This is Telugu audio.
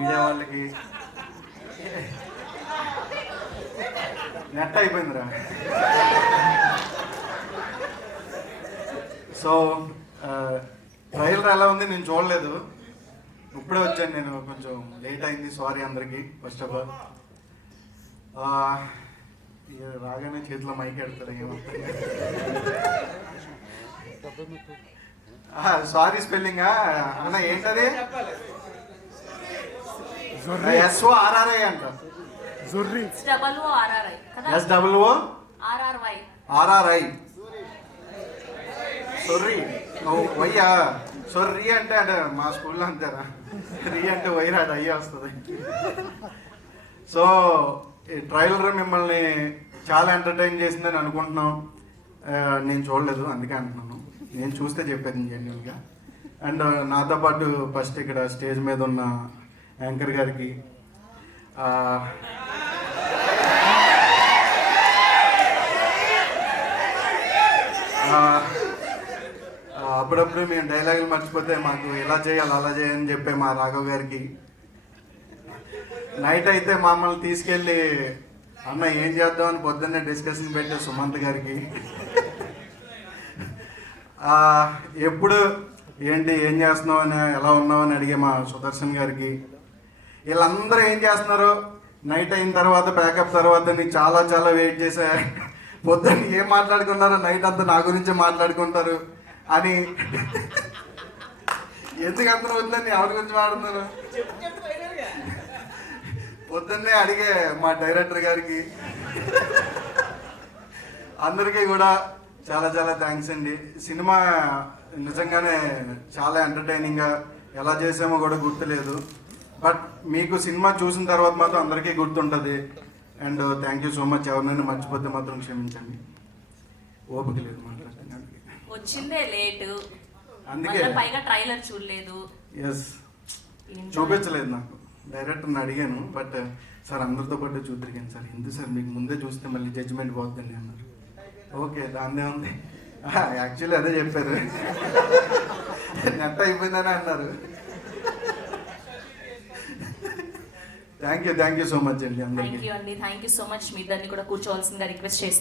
మీడియా వాళ్ళకి నెట్ అయిపోయిందిరా. సో ట్రైలర్ ఎలా ఉంది నేను చూడలేదు, ఇప్పుడే వచ్చాను. నేను కొంచెం లేట్ అయింది, సారీ అందరికీ. ఫస్ట్ ఆఫ్ ఆల్ రాగానే చేతిలో మైక్ ఎడతారు, ఏమంటారు? సారీ స్పెల్లింగ్ అన్న ఏంటది? SORRI అంట. SORRI సొర్రి. వయ్యా సొర్రి అంటే మా స్కూల్లో అంతేరా, రీ అంటే వైరాట్ అయ్యే వస్తుంది. సో ఈ ట్రైలర్ మిమ్మల్ని చాలా ఎంటర్టైన్ చేసిందని అనుకుంటున్నాం. నేను చూడలేదు అందుకే అంటున్నాను, నేను చూస్తే చెప్పేది జెన్యున్గా. అండ్ నాతో పాటు ఫస్ట్ ఇక్కడ స్టేజ్ మీద ఉన్న యాంకర్ గారికి, అప్పుడప్పుడు మేము డైలాగులు మర్చిపోతే మాకు ఇలా చేయాలి అలా చేయాలని చెప్పే మా రాఘవ్ గారికి, నైట్ అయితే మమ్మల్ని తీసుకెళ్ళి అన్న ఏం చేద్దామని పొద్దున్నే డిస్కషన్ పెట్టే సుమంత్ గారికి, ఎప్పుడు ఏంటి ఏం చేస్తున్నావు అని ఎలా ఉన్నావు అని అడిగే మా సుదర్శన్ గారికి, వీళ్ళందరూ ఏం చేస్తున్నారు నైట్ అయిన తర్వాత ప్యాకప్ తర్వాత నీకు చాలా చాలా వెయిట్ చేశా, పొద్దున్న ఏం మాట్లాడుకున్నారో నైట్ అంతా నా గురించి మాట్లాడుకుంటారు అని. ఎందుకు అందరూ వద్దని ఎవరి గురించి మాట్లాడుతున్నారు పొద్దున్నే అడిగే మా డైరెక్టర్ గారికి, అందరికీ కూడా చాలా చాలా థ్యాంక్స్ అండి. సినిమా నిజంగానే చాలా ఎంటర్టైనింగ్గా ఎలా చేసామో కూడా గుర్తులేదు, బట్ మీకు సినిమా చూసిన తర్వాత మాత్రం అందరికీ గుర్తుంటుంది. And thank you so much. ఎవరినైనా మర్చిపోతే మాత్రం క్షమించండి, ఓపిక లేదు మాట్లాడడానికి, వచ్చిందే లేటు, అందుకే పైగా ట్రైలర్ చూడలేదు. ఎస్ చూపించలేదు. నాకు డైరెక్టర్ని అడిగాను, బట్ సార్ అందరితో పాటు చూద్దరిగాను సార్, ఎందుకు సార్ మీకు ముందే చూస్తే మళ్ళీ జడ్జిమెంట్ పోతుందండి అన్నారు. ఓకే దాన్నే ఉంది, యాక్చువల్లీ అదే చెప్పారు, నెట్ అయిపోయిందని అన్నారు. థ్యాంక్ యూ సో మచ్ అండి అందరికీ. Thank you so much. మీ ఇద్దరిని కూడా కూర్చోవాల్సిందిగా రిక్వెస్ట్ చేస్తాను.